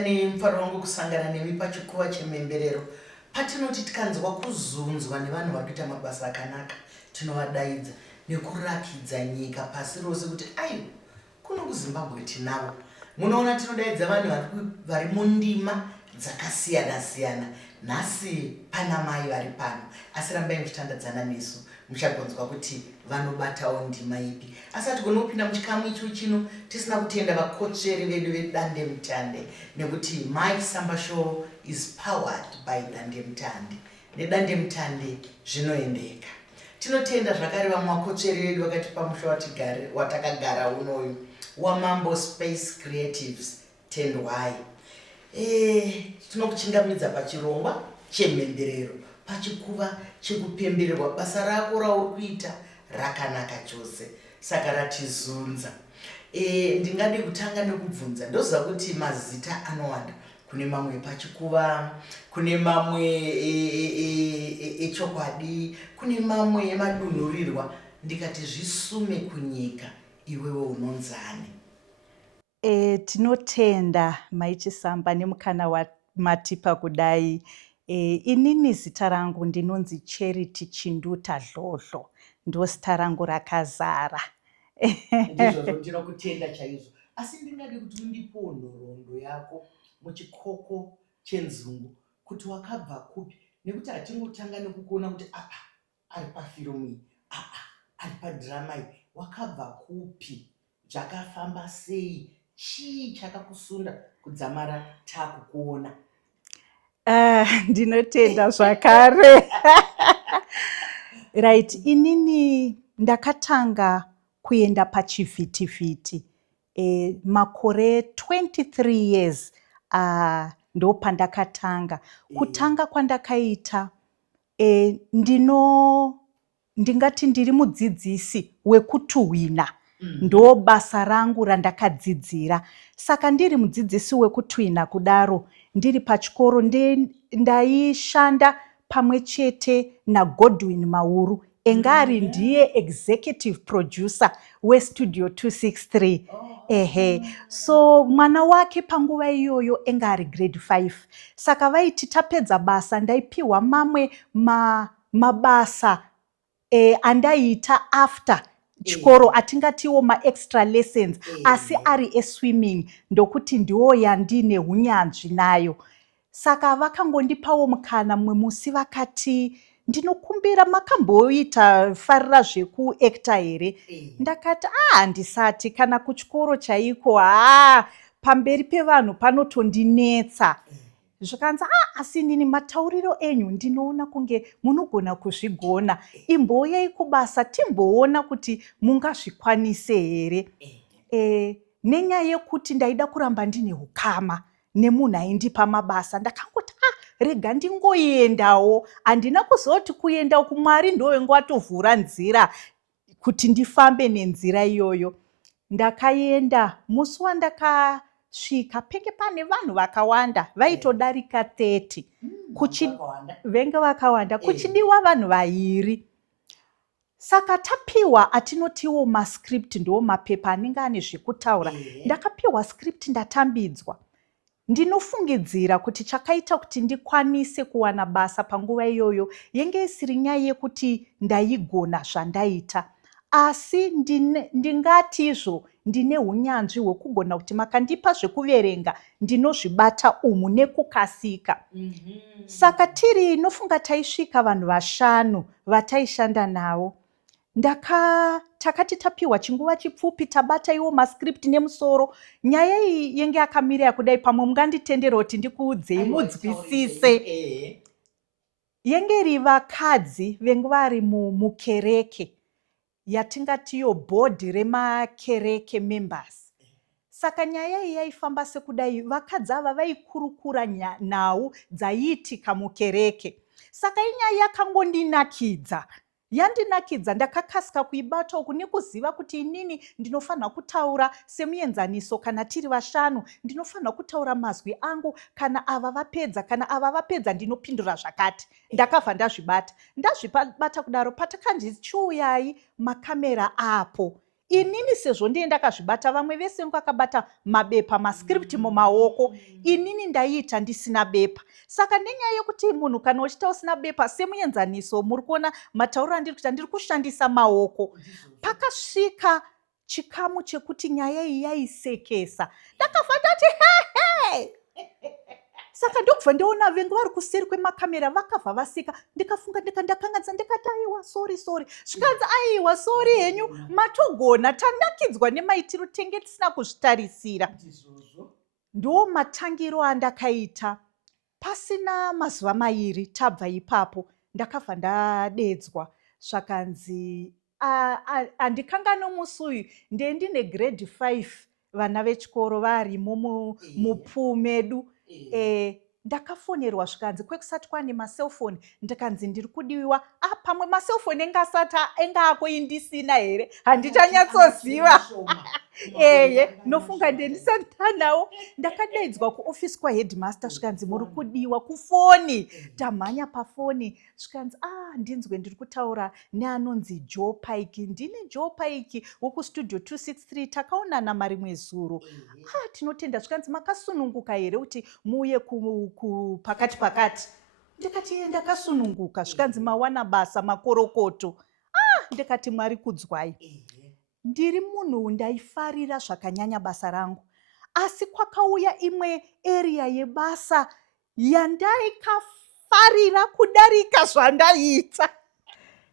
Ndikane mfaro wangu kusangana nemi pachikuva chemhemberero. Patinoti tikanzwa kuzunzwa nevanhu vari kuita mabasa akanaka, tinovadaidza nekurakidza nyika pasi rose kuti aiwa, kuno kuZimbabwe tinavo. Munoona tinodaidza vanhu vari mundima dzakasiyana-siyana. Nhasi pana mai vari pano, asi rambai muchitandadzana nesu muchagonzwa kuti vanobatawo ndima ipi. Asi hatigoni kupinda muchikamu icho chino tisina kutenda vakotsveri vedu vedandemutande, nekuti My Samba Show is powered by Dandemutande. Nedandemutande zvinoendeka. Tinotenda zvakare vamwe vakotsveri vedu vakatipa musha watakagara unoyu waMambo Space Creatives Tendwai. Tinokuchingamidza pachirongwa chemhemberero, pachikuva chekupembererwa basa rako rauri kuita rakanaka chose, saka ratizunza. Ndingade kutanga nekubvunza, ndoziva kuti mazita anowanda, kune mamwe pachikuva, kune mamwe echokwadi, kune mamwe emadunhurirwa. Ndikati zvisume kunyika, iwewe unonzani? Tinotenda maichisamba nemukana wamatipa kudai. Inini zita rangu ndinonzi Charity Chinduta Dlodlo, ndo zita rangu rakazara. Ndizvo ndinokutenda chaizvo. Asi ndingade kuti undipowo nhoroondo yako muchikoko chenzungu kuti wakabva kupi, nekuti hatingotanga nekukuona kuti ari pafirimu iyi, ari padhirama iyi. Wakabva kupi? Zvakafamba sei? Chii chakakusunda kudzamara takukuona? Ndinotenda zvakare. Right, inini ndakatanga kuenda pachivhitivhiti makore 23 years ndo pandakatanga. Kutanga kwandakaita, ndingati ndiri mudzidzisi wekutuhwina. Ndo basa rangu randakadzidzira. Saka ndiri mudzidzisi wekutuhwina kudaro, ndiri pachikoro ndaishanda pamwe chete naGodwin Mauru, engari ndiye executive producer weStudio 263. So mwana wake panguva iyoyo engari grade 5. Saka vaiti tapedza basa ndaipiwa mamwe mabasa andaiita after chikoro, atingatiwo maextra lessons, asi ari eswimming, ndokuti ndiwo yandine hunyanzvi nayo. Saka vakangondipawo mukana mumwe musi vakati, ndinokumbira makamboita farira zvekuacta here? Ndakati handisati, kana kuchikoro chaiko, pamberi pevanhu panotondinetsa. Zvakanzi asi nini matauriro enyu ndinoona kunge munogona kuzvigona, imbouyai kubasa timboona kuti mungazvikwanise here. Nenyaya yekuti ndaida kuramba ndine hukama nemunhu aindipa mabasa, ndakangoti rega ndingoendawo. Handina kuzoti kuenda uku Mwari ndowengu watovhura nzira kuti ndifambe nenzira iyoyo. Ndakaenda, musi wandakasvika penge pane vanhu vakawanda, vaitodarika 30. Venge vakawanda, kuchidiwa vanhu 2. Saka tapiwa atinotiwo mascript, ndo mapepa anenge ane zvekutaura. Ndakapiwa script ndatambidzwa. Ndinofungidzira kuti chakaita kuti ndikwanise kuwana basa panguva iyoyo yenge isiri nyaya yekuti ndaigona zvandaita, asi ndingati izvo ndine hunyanzvi hwekugona kuti makandipa zvekuverenga ndinozvibata umu nekukasika. Saka tiri nofunga taisvika vanhu 5 vataishanda navo. Takati tapiwa chinguva chipfupi tabata iwo mascript nemusoro. Nyaya iyi yenge yakamira kudai, pamwe munganditendera kuti ndikuudzei mudzwisise. Yenge iri vakadzi venge vari mukereke yatingatiyo bhodhi remakereke members. Saka nyaya iyi yaifamba sekudai, vakadzi ava vaikurukura nhau dzaiitika mukereke. Saka inyaya yakangondinakidza. Yandinakidza, ndakakasika kuibata uku nekuziva kuti inini ndinofanira kutaura semuenzaniso. Kana tiri 5 ndinofanira kutaura mazwi angu, kana ava vapedza ndinopindura zvakati. Ndakabva ndazvibata kudaro. Patakanzi chiuyai makamera apo, inini sezvo ndiye ndakazvibata, vamwe vese vakabata mabepa mascript mumaoko, inini ndaiita ndisina bepa. Saka nenyaya yekuti munhu kana uchiita usina bepa, semuenzaniso muri kuona matauro andiri kuita, ndiri kushandisa maoko. Pakasvika chikamu chekuti nyaya iyi yaisekesa, ndakabva ndati hehe. Saka ndokubva ndoona vengu vari kuseri kwemakamera vakabva vaseka, ndikafunga ndakanganisa ndikati aiwa sori. Zvikanzi aiwa sori henyu, matogona, tanakidzwa nemaitiro tenge tisina kuzvitarisira. Ndo matangiro andakaita. Pasina mazuva mairi tabva ipapo ndakabva ndadedzwa zvakanzi andikanga nomusi uyu ndendine grade 5 vana vechikoro varimo mupuu medu. Ndakafonerwa zvikanzi kwekusati kwane maselfoni, ndikanzi ndiri kudiwiwa. Pamwe maselfoni enga ako indisina here, handichanyatsiziva. Nofunga ndendisandanawo. Ndakadaidzwa kuofisi kwaheadmaster zvikanzi muri kudiwa kufoni. Tamhanya pafoni zvikanzi ndinzwe ndiri kutaura neanonzi Joe Pike. Ndini Joe Pike wokustudio 263, takaonana marimwe zuro. Tinotenda. Zvikanzi makasununguka here kuti muuye pakati. Ndikati ndakasununguka. Zvikanzi mawana basa makorokoto. Ndikati Mwari kudzwai. Ndiri munhu ndaifarira zvakanyanya basa rangu, asi kwakauya imwe area yebasa yandaikafarira kudarika zvandaiita.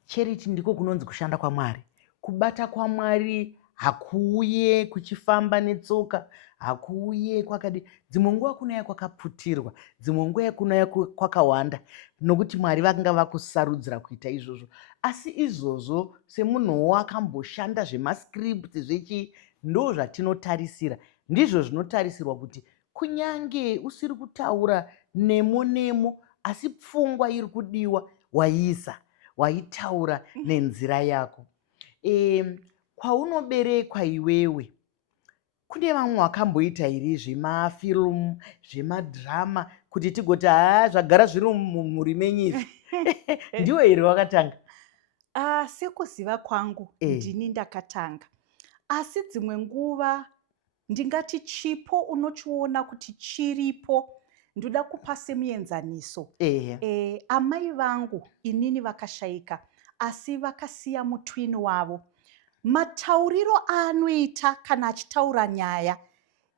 Charity ndiko kunonzi kushanda kwaMwari. Kubata kwaMwari hakuuye kuchifamba netsoka, hakuuye kwakadi. Dzimwe nguva kunouya kwakaputirwa, dzimwe nguva kunouya kwakawanda, nokuti Mwari vakanga vakusarudzira kuita izvozvo. Asi izvozvo semunhuwo akamboshanda zvemascript zvechi, ndo zvatinotarisira. Ndizvo zvinotarisirwa kuti kunyange usiri kutaura nemo, asi pfungwa iri kudiwa waiisa, waitaura nenzira yako. Kwaunoberekwa iwewe, kune vamwe vakamboita iri zvemafilmu, zvemadhirama, kuti tigoti zvagara zviri mumhuri menyika. Ndiwe here wakatanga? Sekuziva kwangu ndini ndakatanga, asi dzimwe nguva ndingati chipo unochiona kuti chiripo. Ndoda kupa semuenzaniso. Amai vangu inini vakashayika, asi vakasiya mutwini wavo. Matauriro anoita kana achitaura nyaya,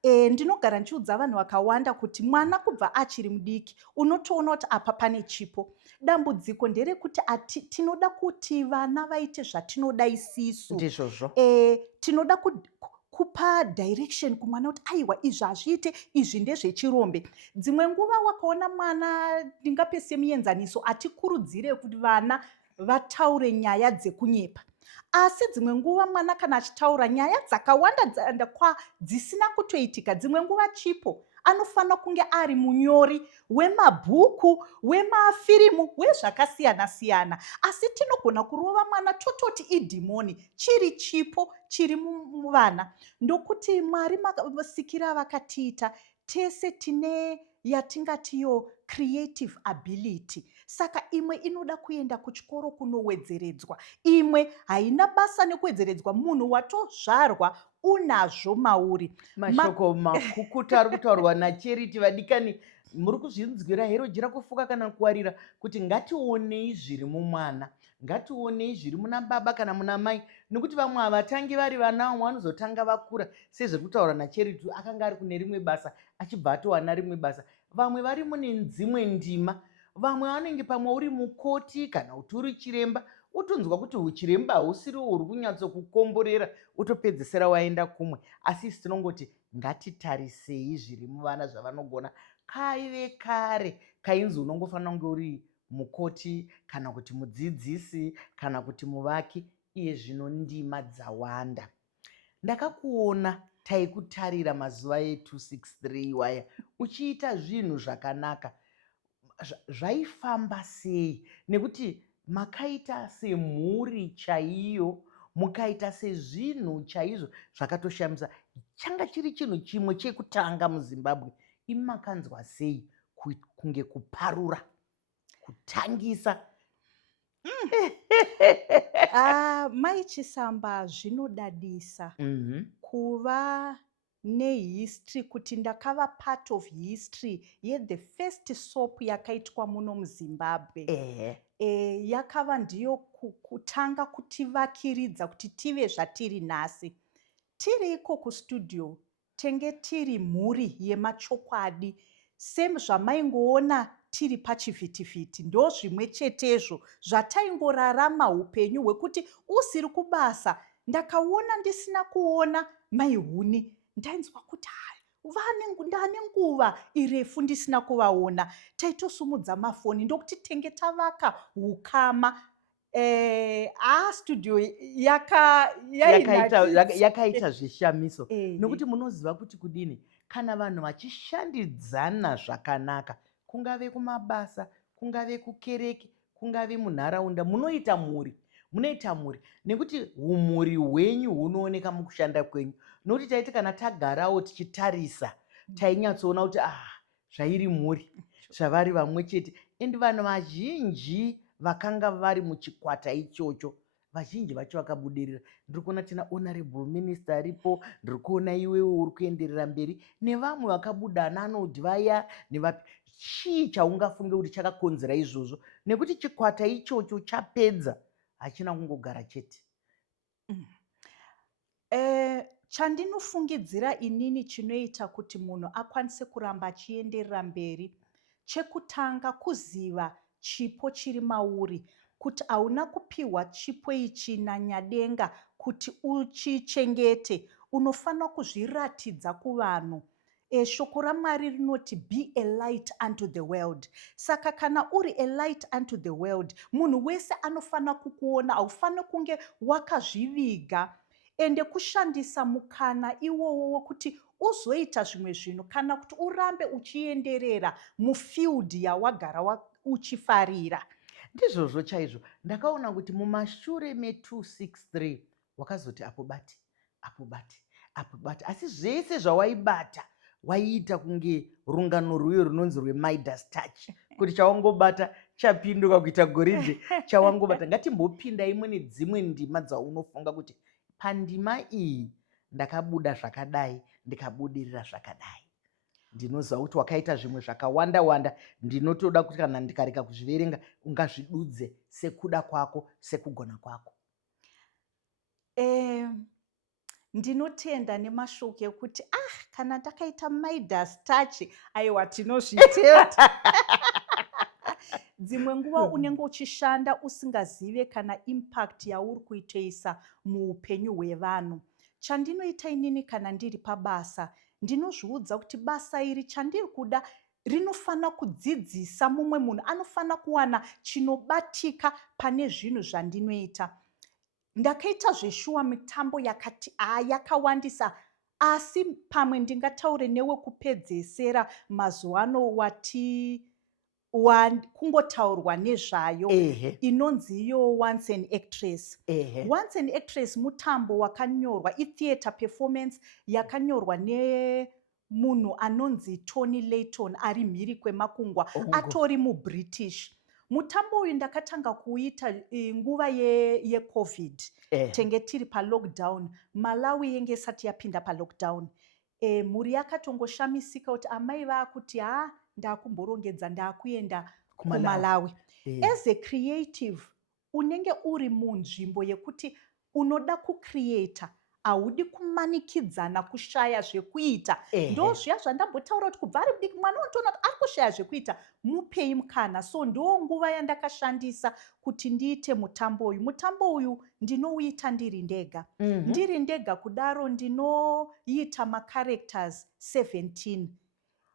ndinogara ndichiudza vanhu vakawanda kuti mwana kubva achiri mudiki unotoona kuti apa pane chipo. Dambudziko nderekuti tinoda kuti vana vaite zvatinoda isisu. Ndizvozvo. Tinoda kupa direction kumwana kuti aiwa izvi hazviite, izvi ndezvechirombe. Dzimwe nguva wakaona mwana, ndingape semuenzaniso, atikurudzire kuti vana vataure nyaya dzekunyepa. Asi dzimwe nguva mwana kana achitaura nyaya dzakawanda dzisina kutoitika, dzimwe nguva chipo. Anofanira kunge ari munyori wemabhuku, wemafirimu, wezvakasiyana-siyana. Asi tinogona kurova mwana tototi idhimoni, chiri chipo chiri muvana. Ndokuti Mwari masikira vakatiita tese tine yatingatiyo creative ability. Saka imwe inoda kuenda kuchikoro kunowedzeredzwa, imwe haina basa nekuwedzeredzwa. Munhu watozvarwa unazvo mauri. Mashoko makukutu ari kutaurwa naCharity. Vadikani, muri kuzvinzwira here ujira kufuka kana kuwarira kuti ngationei zviri mumwana, ngationei zviri muna baba kana muna mai, nekuti vamwe havatangi vari vana, vamwe vanozotanga vakura. Sezviri kutaura naCharity, akanga ari kune rimwe basa achibva atowana rimwe basa. Vamwe vari mune dzimwe ndima, vamwe vanenge pamwe uri mukoti kana kuti uri chiremba, utonzwa kuti uchiremba hausiri uri kunyatsokukomborera, utopedzesera waenda kumwe. Asi isi tinongoti ngatitarisei zviri muvana zvavanogona. Kaive kare kainzi unongofanira kunge uri mukoti kana kuti mudzidzisi kana kuti muvaki. Iye zvino ndima dzawanda. Ndakakuona taikutarira mazuva e263 iwaya uchiita zvinhu zvakanaka. Zvaifamba sei? Nekuti makaita semhuri chaiyo, mukaita sezvinhu chaizvo zvakatoshamisa. Changa chiri chinhu chimwe chekutanga muZimbabwe. Imi makanzwa sei kunge kuparura, kutangisa Mai Chisamba, zvinodadisa Mhm. kuva nehistory, kuti ndakava part of history the first soap yakaitwa muno muZimbabwe. Yakava ndiyo kutanga kutivakiridza kuti tive zvatiri nhasi. Tiri iko kustudio tenge tiri mhuri yemachokwadi, semuzvamaingoona tiri pachivhitivhiti. Ndo zvimwe chetezvo zvataingorarama upenyu hwekuti usiri kubasa. Ndakaona ndisina kuona mai Huni, ndainzwa kuti ndane nguva irefu ndisina kuvaona. Taitosumudza mafoni ndokuti tenge tavaka hukama. Studio yakaita zvishamiso nokuti munoziva kuti kudini, kana vanhu vachishandidzana zvakanaka, kungave kumabasa, kungave kukereke, kungave munharaunda, munoita mhuri nekuti umhuri hwenyu hunooneka mukushanda kwenyu. Nokuti taiti kana tagarawo tichitarisa tainyatsoona kuti zvairi mhuri, zvavari vamwe chete. Endi vanhu vazhinji vakanga vari muchikwata ichocho, vazhinji vacho vakabudirira. Ndiri kuona tina honorable minister aripo, ndiri kuona iwewe uri kuenderera mberi nevamwe vakabuda ananodhi vaya nevapi. Chii chaungafunge kuti chakakonzera izvozvo? Nekuti chikwata ichocho chapedza, hachina kungogara chete. Chandinofungidzira inini chinoita kuti munhu akwanise kuramba achienderera mberi, chekutanga kuziva chipo chiri mauri, kuti hauna kupiwa chipo ichi naNyadenga kuti uchichengete, unofanira kuzviratidza kuvanhu. Shoko raMwari rinoti be a light unto the world. Saka kana uri a light unto the world, munhu wese anofanira kukuona, haufaniri kunge wakazviviga. Ende kushandisa mukana iwowo wekuti uzoita zvimwe zvinhu kana kuti urambe uchienderera mufield yawagara uchifarira. Ndizvozvo chaizvo. Ndakaona kuti mumashure me263 wakazoti apo bati, apo bati, apo bati. Asi zvese zvawaibata waiita kunge rungano rwuyo runonzi rweMidas touch, kuti chawangobata chapinduka kuita goridhe, chawangobata. Ngatimbopinda imwe nedzimwe ndima dzaunofunga kuti pandima iyi ndakabuda zvakadai, ndikabudirira zvakadai. Ndinoziva kuti wakaita zvimwe zvakawanda-wanda. Ndinotoda kuti kana ndikareka kuzviverenga ungazvidudze sekuda kwako, sekugona kwako. Ndinotenda nemashoko ekuti kana takaita Midas touch, aiwa tinozviteta. Dzimwe nguva unenge uchishanda usingazive kana impact yauri kuitoisa muupenyu hwevanhu. Chandinoita inini kana ndiri pabasa, ndinozviudza kuti basa iri chandiri kuda rinofanira kudzidzisa mumwe munhu, anofanira kuwana chinobatika pane zvinhu zvandinoita. Ndakaita zveshuwa mitambo yakawandisa, asi pamwe ndingataure newekupedzesera mazuva ano kungotaurwa nezvayo, inonzi iyo Once an Actress. Once an Actress mutambo wakanyorwa, itheatre performance yakanyorwa nemunhu anonzi Tony Layton, ari mhiri kwemakungwa, atori muBritish. Mutambo uyu ndakatanga kuita nguva yeCovid. Tenge tiri palockdown, Malawi yenge isati yapinda palockdown. Mhuri yakatongoshamisika kuti amai vakuti ndakumborongedza ndakuenda kuMalawi. As a creative, unenge uri munzvimbo yekuti unoda kucreata, haudi kumanikidzana kushaya zvekuita. Ndo zviya zvandambotaura kuti kubva ari mudiki mwana unotoona kuti ari kushaya zvekuita, mupei mukana. So ndo nguva yandakashandisa kuti ndiite mutambo uyu. Mutambo uyu ndinouita ndiri ndega. Ndiri ndega kudaro ndinoita macharacters 17.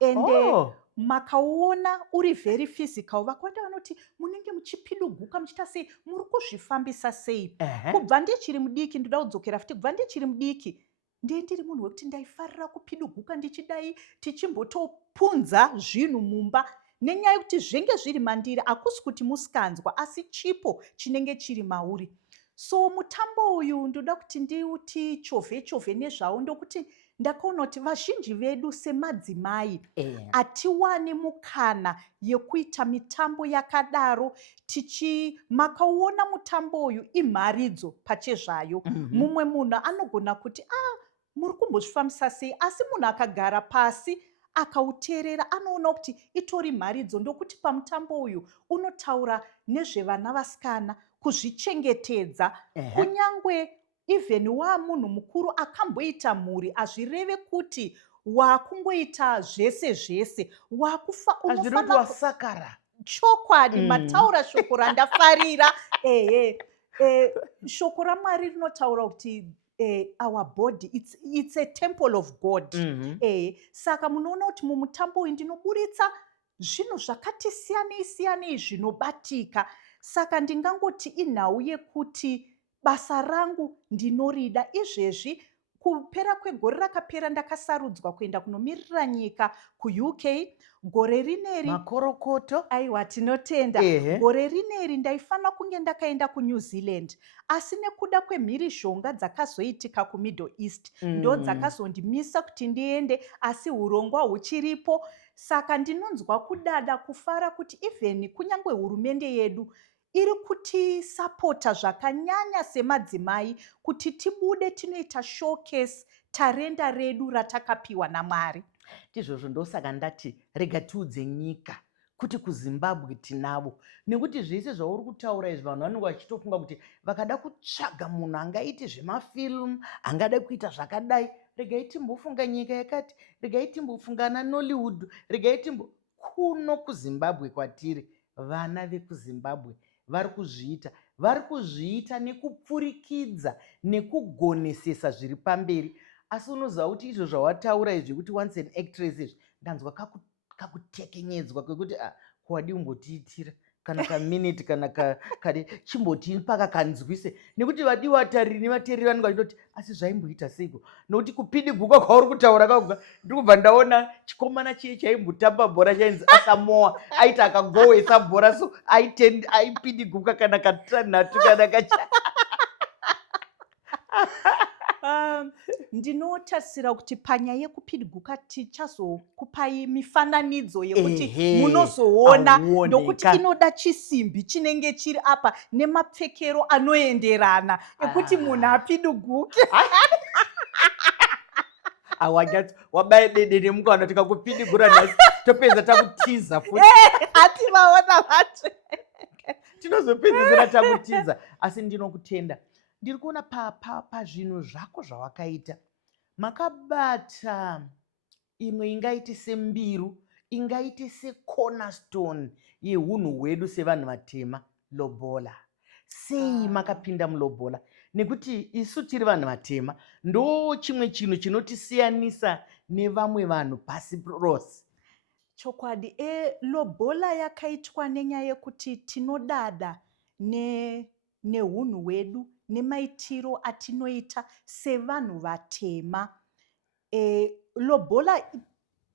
Ende makauona uri very physical, vakwanda vanoti munenge muchipiduguka muchita sei, muri kuzvifambisa sei. Kubva ndichiri mudiki, ndoda kudzokera futi, kubva ndichiri mudiki ndiri munhu wekuti ndaifarira kupiduguka ndichidai tichimbotopunza zvinhu mumba, nenyaya yekuti zvenge zviri mandiri hakusi kuti musikanzwa, asi chipo chinenge chiri mauri. So mutambo uyu ndoda kuti ndiuti chovhe nezvawo, ndokuti ndakaona kuti vazhinji vedu semadzimai hatiwani mukana yekuita mitambo yakadaro makauona mutambo uyu imharidzo pachezvayo. Mumwe munhu anogona kuti muri kumbozvifambisa sei, asi munhu akagara pasi akauteerera anoona kuti itori mharidzo. Ndokuti pamutambo uyu unotaura nezvevana vasikana, kuzvichengetedza, kunyangwe even munhu mukuru akamboita mhuri hazvireve kuti wakungoita zvese zvese, hazviroti wasakara. Chokwadi, mataura shoko randafarira. Shoko raMwari rinotaura kuti our body it's a temple of God. Saka munoona kuti mumutambo uyu ndinoburitsa zvinhu zvakati siyanei zvinobatika. Saka ndingangoti inhau yekuti basa rangu ndinorida. Izvezvi kupera kwegore rakapera ndakasarudzwa kuenda kunomirira nyika kuUK. Gore rineri makorokoto, aiwa tinotenda. Gore rineri ndaifanira kunge ndakaenda kuNew Zealand, asi nekuda kwemhirizhonga dzakazoitika kuMiddle East ndo dzakazondimisa kuti ndiende, asi urongwa huchiripo. Saka ndinonzwa kudada, kufara kuti even kunyange hurumende yedu iri kutisapota zvakanyanya semadzimai kuti tibude tinoita showcase tarenda redu ratakapiwa naMwari. Tizvozvo ndosaka ndati rega tiudze nyika kuti kuZimbabwe tinavo, nekuti zvese zvauri kutaura izvi vanhu vanenge vachitofunga kuti vakada kutsvaga munhu angaiti zvemafilmu, angada kuita zvakadai, regai timbofunga nyika yakati, regai timbofunga naNollywood, regai kuno kuZimbabwe kwatiri, vana vekuZimbabwe vari kuzviita nekupfurikidza nekugonesesa zviri pamberi. Asi unoziva kuti izvo zvawataura izvi kuti once an actress izvi ndanzwa kakutekenyedzwa kwekuti kuwadi umbotiitira kana kaminiti kana kade chimbotipa kakanzwise, nekuti vadi vatariri nevateereri vanenge vachitoti asi zvaimboita seiko, nokuti kupidiguka kwauri kutaura kakuga ndikubva ndaona chikomana chiye chaimbotamba bhora chainzi Asamoah aiti akagowesa bhora so aipidiguka kana katanhatu kana ndinotarisira kuti panyaya yekupidiguka tichazokupai mifananidzo yekuti munozoona, ndokuti inoda chisimbi chinenge chiri apa nemapfekero anoenderana ekuti munhu apidiguke. wabaya dede nemukana tikakupidigura nhasi topedza takutiza futi. Hativaona vatu tinozopedzisira takutiza. Asi ndinokutenda, ndiri kuona pazvinhu zvako zvawakaita makabata imwe ingaiti sembiru, ingaiti secornerstone yeunhu hwedu sevanhu vatema, lobola. Sei makapinda mulobola? Nekuti isu tiri vanhu vatema ndo chimwe chinhu chinotisiyanisa nevamwe vanhu pasi rose. Chokwadi, lobola yakaitwa nenyaya yekuti tinodada neunhu hwedu nemaitiro atinoita sevanhu vatema. Lobola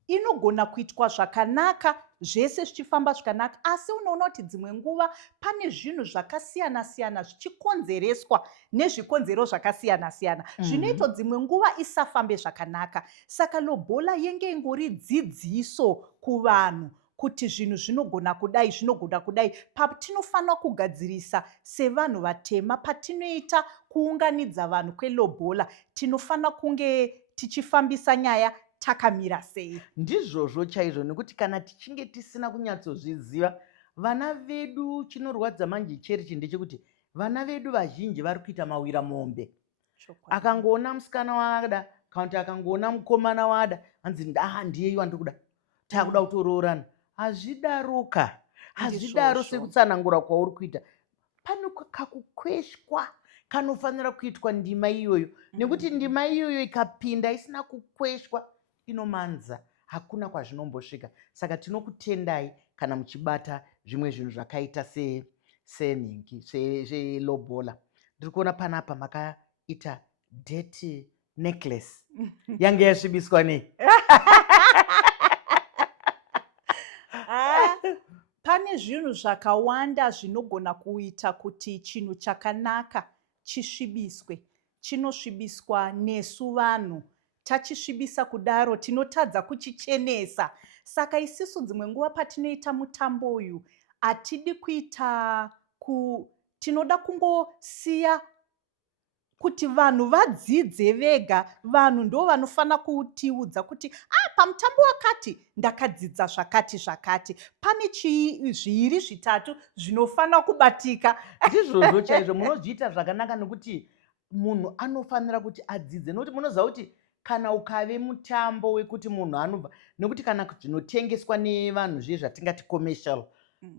inogona kuitwa zvakanaka, zvese zvichifamba zvakanaka, asi unoona kuti dzimwe nguva pane zvinhu zvakasiyana-siyana zvichikonzereswa nezvikonzero zvakasiyana-siyana zvinoita dzimwe nguva isafambe zvakanaka. Saka lobola yenge ingori dzidziso kuvanhu kuti zvinhu zvinogona kudai, zvinogona kudai. Patinofanira kugadzirisa sevanhu vatema, patinoita kuunganidza vanhu kwelobola, tinofanira kunge tichifambisa nyaya takamira sei. Ndizvozvo chaizvo, nekuti kana tichinge tisina kunyatsozviziva vana vedu, chinorwadza manje cherichi ndechekuti vana vedu vazhinji vari kuita mawira mombe. Akangoona musikana wada kana kuti akangoona mukomana wada hanzi ndiye wandiri kuda, takuda kutoroorana. Hazvidaroka, hazvidaro sekutsanangura kwauri kuita. Pane kakukweshwa kanofanira kuitwa ndima iyoyo, nekuti ndima iyoyo ikapinda isina kukweshwa inomanza, hakuna kwazvinombosvika. Saka tinokutendai kana muchibata zvimwe zvinhu zvakaita senhingi selobola. Ndiri kuona panapa makaita dirty necklace yange yasvibiswa nei? Pane zvinhu zvakawanda zvinogona kuita kuti chinhu chakanaka chisvibiswe. Chinosvibiswa nesu vanhu tachisvibisa kudaro tinotadza kuchichenesa. Saka isisu dzimwe nguva patinoita mutambo uyu hatidi kuita tinoda kungosiya kuti vanhu vadzidze vega. Vanhu ndo vanofanira kutiudza kuti pamutambo wakati ndakadzidza zvakati zvakati, pane zviri zvitatu zvinofanira kubatika. Ndizvozvo chaizvo munozviita zvakanaka, nekuti munhu anofanira kuti adzidze, nokuti munoziva kuti kana ukave mutambo wekuti munhu anobva, nekuti kana zvinotengeswa nevanhu zviye zvatingati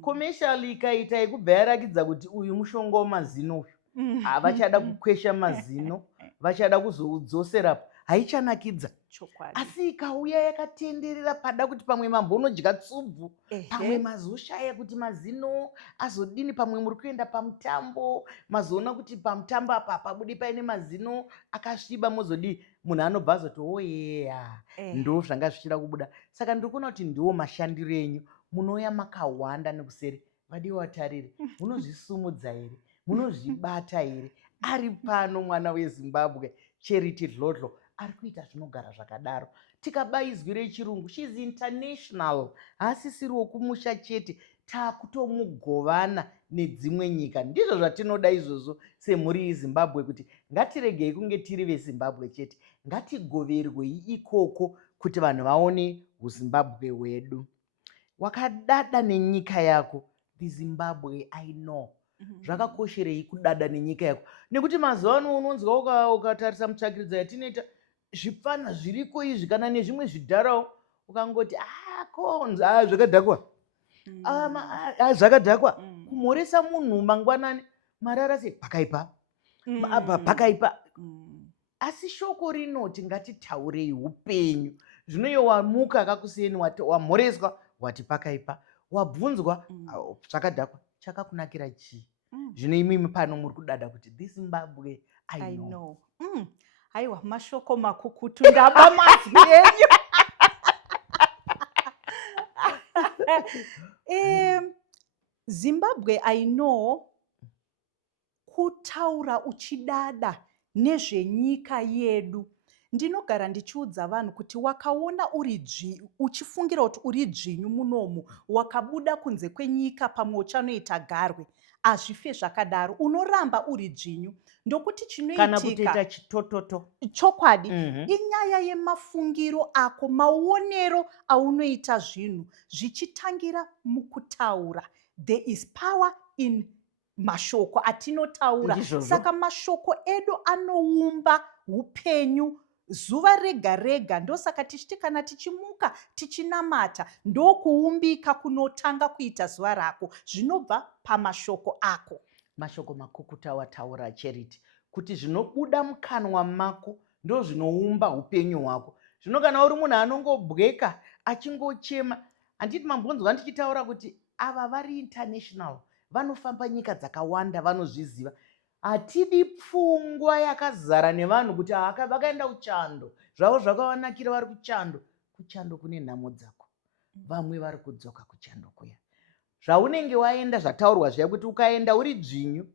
commercial ikaita yekubva yarakidza kuti uyu mushonga wemazino uyu, vachada kukwesha mazino, vachada kuzoudzoserapo, haichanakidza. Asi ikauya yakatenderera pada kuti pamwe mambonodya tsubvu, pamwe mazoshaya kuti mazino azodini, pamwe muri kuenda pamutambo mazoona kuti pamutambo apa pabude paine mazino akasviba, mozodii, munhu anobva azoti oyeya ndo zvanga zvichida kubuda. Saka ndiri kuona kuti ndiwo mashandiro enyu, munouya makawanda nekuseri. Vadiwa vatariri, munozvisumudza here? Munozvibata here? Ari pano mwana weZimbabwe Charity Dlodlo ari kuita zvinogara zvakadaro. Tikabaizwi rechirungu, she is international, haasisiri wokumusha chete, takutomugovana nedzimwe nyika. Ndizvo zvatinoda izvozvo semhuri yeZimbabwe, kuti ngatiregei kunge tiri veZimbabwe chete, ngatigoverwei ikoko kuti vanhu vaone uZimbabwe hwedu. Wakadada nenyika yako, the Zimbabwe I know. Zvakakosherei kudada nenyika yako? Nekuti mazuva ano unonzwa ukatarisa mutsvakiridza yatinoita, zvipfana zviriko izvi kana nezvimwe zvidharawo, ukangoti konzi zvakadhakwa, zvakadhakwa, kumhoresa munhu mangwanani marara sei pakaipa, abva pakaipa. Asi shoko rinoti ngatitaurei upenyu. Zvino wamuka akakusiyeni, wamhoreswa wati pakaipa, wabvunzwa zvakadhakwa, chakakunakira chii? Zvino imimi pano muri kudada kuti this Zimbabwe I know. Aiwa, mashoko makukutu ndaba mazwi enyu. Zimbabwe I know, kutaura uchidada nezvenyika yedu. Ndinogara ndichiudza vanhu kuti wakaona uchifungira kuti uri dzvinyu munomu, wakabuda kunze kwenyika pamwe uchanoita garwe, hazvife zvakadaro, unoramba uri dzvinyu. Ndokuti chinoitika kana kutoita chitototo, chokwadi, inyaya yemafungiro ako, maonero aunoita zvinhu, zvichitangira mukutaura. There is power in mashoko atinotaura. Saka mashoko edu anoumba upenyu zuva rega rega. Ndosaka tichiti kana tichimuka tichinamata, ndokuumbika kunotanga kuita zuva rako, zvinobva pamashoko ako. Mashoko makukuta wataura Charity, kuti zvinobuda mukanwa mako ndo zvinoumba upenyu hwako. Zvino kana uri munhu anongobweka achingochema, handiti mambonzwa ndichitaura kuti ava vari international, vanofamba nyika dzakawanda, vanozviziva. Hatidi pfungwa yakazara nevanhu kuti vakaenda kuchando, zvavo zvakavanakira vari kuchando. Kuchando kune nhamo dzako, vamwe vari kudzoka kuchando kuya. Zvaunenge waenda zvataurwa zviya kuti ukaenda uri dzvinyu,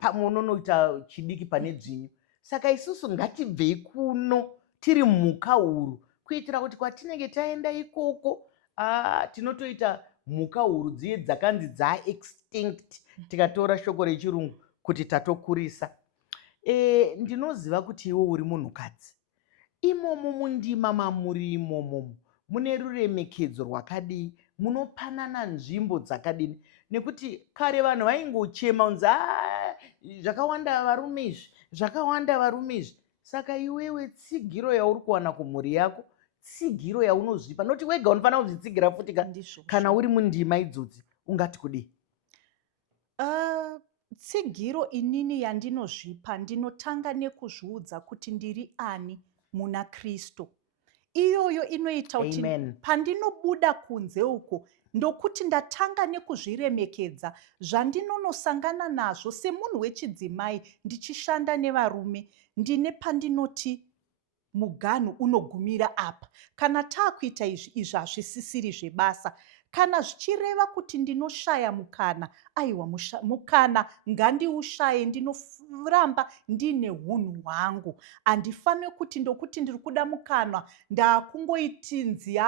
pamwe unonoita chidiki pane dzvinyu. Saka isusu ngatibvei kuno tiri mhuka huru, kuitira kuti kwatinenge taenda ikoko tinotoita mhuka huru dziye dzakanzi extinct, tikatora shoko rechirungu kuti tatokurisa. Ndinoziva kuti iwe uri munhukadzi. Imomo mundima mamuri imomo mune ruremekedzo rwakadii, munopanana nzvimbo dzakadini. Nekuti kare vanhu vaingochema unzi zvakawanda varume izvi, zvakawanda varume izvi. Saka iwewe tsigiro yauri kuwana kumhuri yako, tsigiro yaunozvipa, noti wega unofanira kuzvitsigira futi kana uri mundima idzodzi, ungati kudii? Tsigiro inini yandinozvipa, ndinotanga nekuzviudza kuti ndiri ani muna Kristu. Iyoyo inoita kuti pandinobuda kunze uko, ndokuti ndatanga nekuzviremekedza zvandinonosangana nazvo semunhu wechidzimai ndichishanda nevarume. Ndine pandinoti muganhu unogumira apa. Kana taakuita izvi hazvisisiri zvebasa. kana zvichireva kuti ndinoshaya mukana, aiwa mukana ngandiushaye, ndinoramba ndine unhu hwangu. Handifaniri kuti ndokuti ndiri kuda mukana ndakungoiti nzi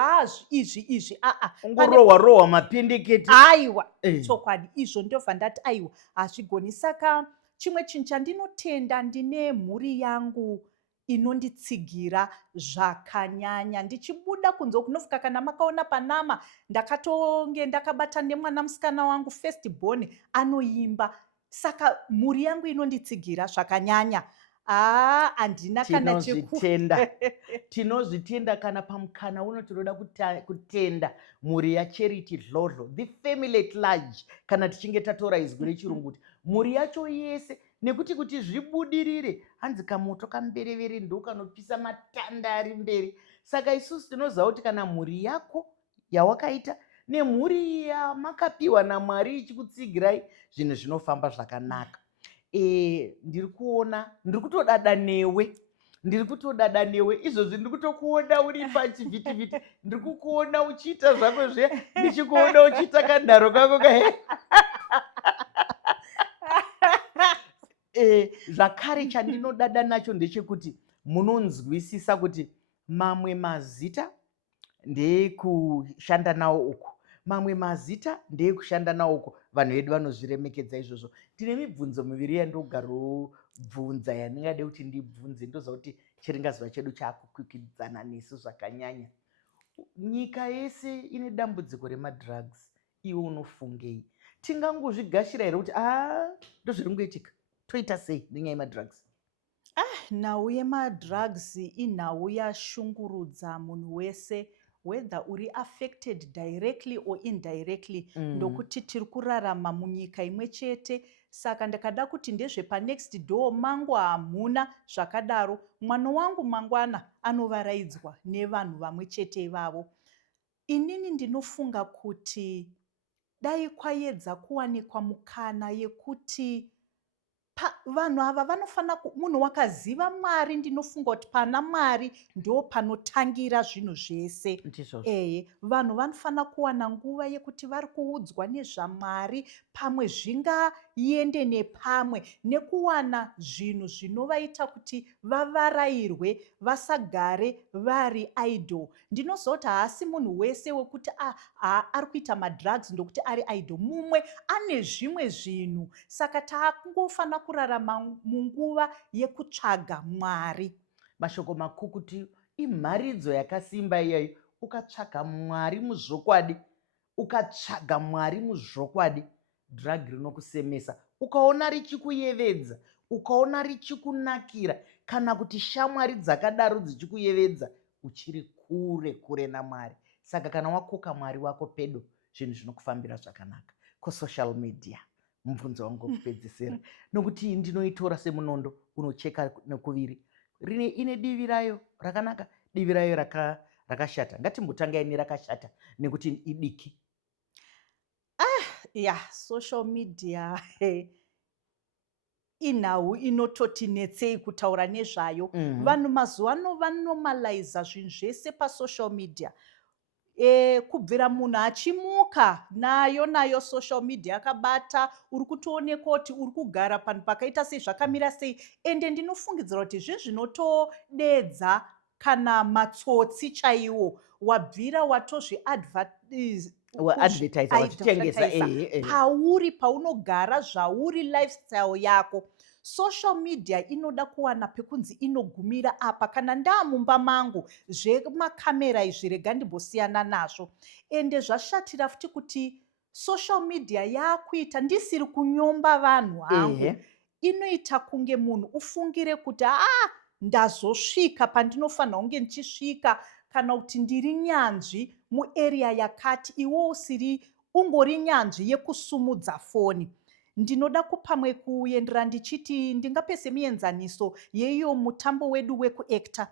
izvi ungorohwa mapendekete. aiwa chokwadi izvo ndobva ndati aiwa hazvigoni. Saka chimwe chinhu chandinotenda, ndine mhuri yangu inonditsigira zvakanyanya. Ndichibuda kunze kunofuka, kana makaona panama ndakatonge ndakabata nemwana musikana wangu first born anoimba. Saka mhuri yangu inonditsigira zvakanyanya. Handina kana tinozvitenda kana pamukana uno tinoda kutenda mhuri yaCharity Dlodlo, the family at large, kana tichinge tatora izwi rechirungu kuti mhuri yacho yese, nekuti kuti zvibudirire hanzi kamoto kamberevere ndo kanopisa matanda ari mberi. Saka isusu tinoziva kuti kana mhuri yako yawakaita nemhuri yamakapiwa naMwari ichikutsigirai, zvinhu zvinofamba zvakanaka. Ndiri kuona ndiri kutodada newe izvozvi, ndiri kutokuona uri pachivhitivhiti, ndiri kukuona uchiita zvako zviya, ndichikuona uchiita kandaro kako zvakare chandinodada nacho ndechekuti munonzwisisa kuti mamwe mazita ndeekushanda nawo uku, mamwe mazita ndeekushanda nawo uku. Vanhu vedu vanozviremekedza izvozvo. Tine mibvunzo miviri yandogarobvunza yandingade kuti ndibvunze, ndoziva kuti chiringazuva chedu chaakukwikwidzana nesu zvakanyanya. Nyika yese ine dambudziko remadrugs, iwe unofungei? Tingangozvigashira here kuti ndozviri kungoitika, toita sei nenyaya yemadrugs? Nhau yemadrugs inhau yashungurudza munhu wese, whether uri affected directly or indirectly. Ndokuti tiri kurarama munyika imwe chete. Saka ndakada kuti ndezvepanext door mangu hamuna zvakadaro. Mwana wangu mangwana anovaraidzwa nevanhu vamwe chete ivavo. Inini ndinofunga kuti dai kwaedza kuwanikwa mukana yekuti vanhu ava vanofana, munhu wakaziva Mwari, ndinofunga kuti pana Mwari ndo panotangira zvinhu zvese. Vanhu vanofana kuwana nguva yekuti vari kuudzwa nezvaMwari, pamwe zvingaende nepamwe, nekuwana zvinhu zvinovaita kuti vavarayirwe, vasagare vari idle. Ndinoziva kuti haasi munhu wese wekuti ari kuita madrugs ndokuti ari idle. Mumwe ane zvimwe zvinhu. Saka takungofana kurarama munguva yekutsvaga Mwari. Mashoko makukutu imharidzo yakasimba iyayo. Ukatsvaga Mwari muzvokwadi, ukatsvaga Mwari muzvokwadi, drug rinokusemesa. Ukaona richikuyevedza, ukaona richikunakira, kana kuti shamwari dzakadaro dzichikuyevedza, uchiri kure kure naMwari. Saka kana wakoka Mwari wako pedo, zvinhu zvinokufambira zvakanaka. Kusocial media, mubvunzo wangu wekupedzisira, nokuti ndinoitora semunondo unocheka nekuviri. Ine divi rayo rakanaka, divi rayo rakashata. Ngatimbotangai nerakashata nekuti idiki. Social media inhau inototinetsei kutaura nezvayo. Vanhu mazuva ano vanomaliza zvinhu zvese pasocial media. Kubvira munhu achimuka nayo social media yakabata, uri kutoonekwa kuti uri kugara panhu pakaita sei, zvakamira sei. Ende ndinofungidzira kuti zvinhu zvinotodedza kana matsotsi chaiwo. Wabvira watozviadvertisa pauri paunogara zvauri, lifestyle yako. Social media inoda kuwana pekunzi inogumira apa. Kana ndamumba mangu, zvemakamera izvi rega ndimbosiyana nazvo. Ende zvashatira futi kuti social media yakuita, ndisiri kunyomba vanhu hangu, inoita kunge munhu ufungire kuti ndazosvika pandinofanira kunge ndichisvika, kana kuti ndiri nyanzvi muarea yakati, iwo usiri ungori nyanzvi yekusumudza foni. Ndinoda kupamwe kuendera ndichiti ndingapese mienzaniso yeiyo mutambo wedu wekuacta.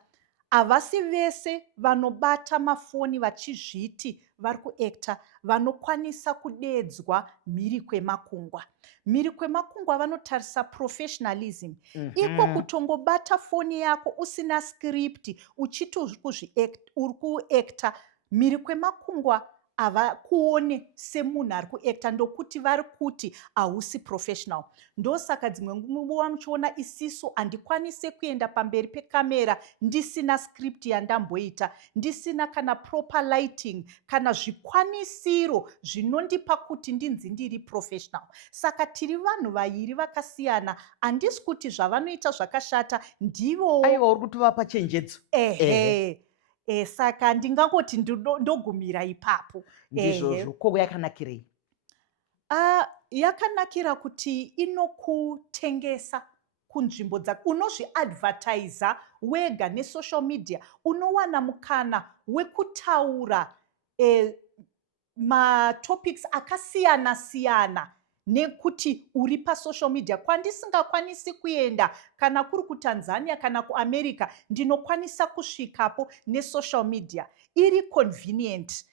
Havasi vese vanobata mafoni vachizviti vari kuacta vanokwanisa kudedzwa mhiri kwemakungwa. Mhiri kwemakungwa vanotarisa professionalism. Iko kutongobata foni yako usina script uchiti uri kuacta, mhiri kwemakungwa havakuone semunhu ari kuacta, ndokuti vari kuti hausi professional. Ndosaka dzimwe nguva muchiona isisu handikwanise kuenda pamberi pekamera ndisina script yandamboita, ndisina kana proper lighting kana zvikwanisiro zvinondipa kuti ndinzi ndiri professional. Saka tiri vanhu vaviri vakasiyana, handisi kuti zvavanoita zvakashata, ndivowo. Aiwa, uri kutovapa chenjedzo. Saka ndingangoti ndogumira ipapo. Ndizvozvo. Ko yakanakirei? Yakanakira kuti inokutengesa kunzvimbo dzako, unozviadvertiza wega nesocial media, unowana mukana wekutaura matopics akasiyana siyana nekuti uri pasocial media. Kwandisingakwanisi kuenda kana kuri kuTanzania kana kuAmerica, ndinokwanisa kusvikapo nesocial media, iri convenient.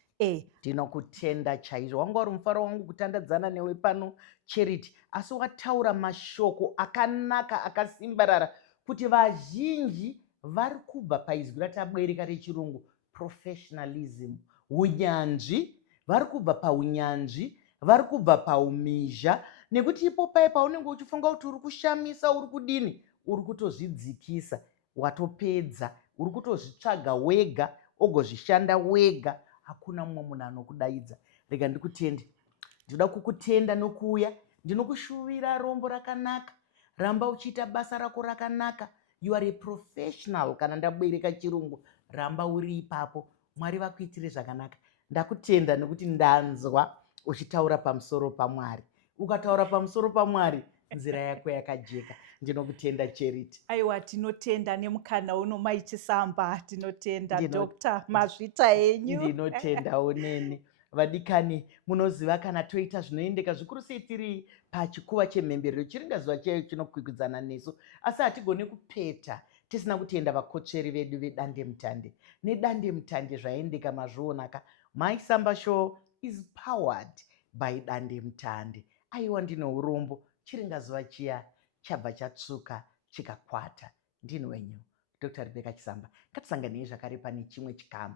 Ndinokutenda chaizvo. Wanga uri mufaro wangu kutandadzana newe pano Charity, asi wataura mashoko akanaka akasimbarara kuti vazhinji vari kubva paizwi ratabereka rechirungu professionalism, unyanzvi. Vari kubva paunyanzvi, vari kubva paumhizha, nekuti ipo pai paunenge uchifunga kuti uri kushamisa, uri kudini, uri kutozvidzikisa, watopedza, uri kutozvitsvaga wega, ogozvishanda wega. Hakuna mumwe munhu anokudaidza. Rega ndikutende. Ndinoda kukutenda nokuuya. Ndinokushuvira rombo rakanaka. Ramba uchiita basa rako rakanaka. You are a professional. Kana ndabereka chirungu, ramba uri ipapo. Mwari vakuitire zvakanaka. Ndakutenda nekuti ndanzwa uchitaura pamusoro paMwari. Ukataura pamusoro paMwari, nzira yako yakajeka. Ndinokutenda Charity. Aiwa, tinotenda nemukana uno maichisamba. Tinotenda Dr. Mazvita henyu. Ndinotendawo neni. Vadikani, munoziva kana toita zvinoendeka zvikuru sei tiri pachikuva chemhemberero, chiringazuva chaiyo chinokwikwidzana nesu, asi hatigoni kupeta tisina kutenda vakotsveri vedu vedandemutande. Nedandemutande zvaendeka mazvionaka. My Samba Show is powered by Dandemutande. Aiwa, ndine urombo, chiringazuva chiya chabva chatsvuka chikakwata. Ndini wenyu Dr. Rebecca Chisamba. Ngatisanganei zvakare pane chimwe chikamu.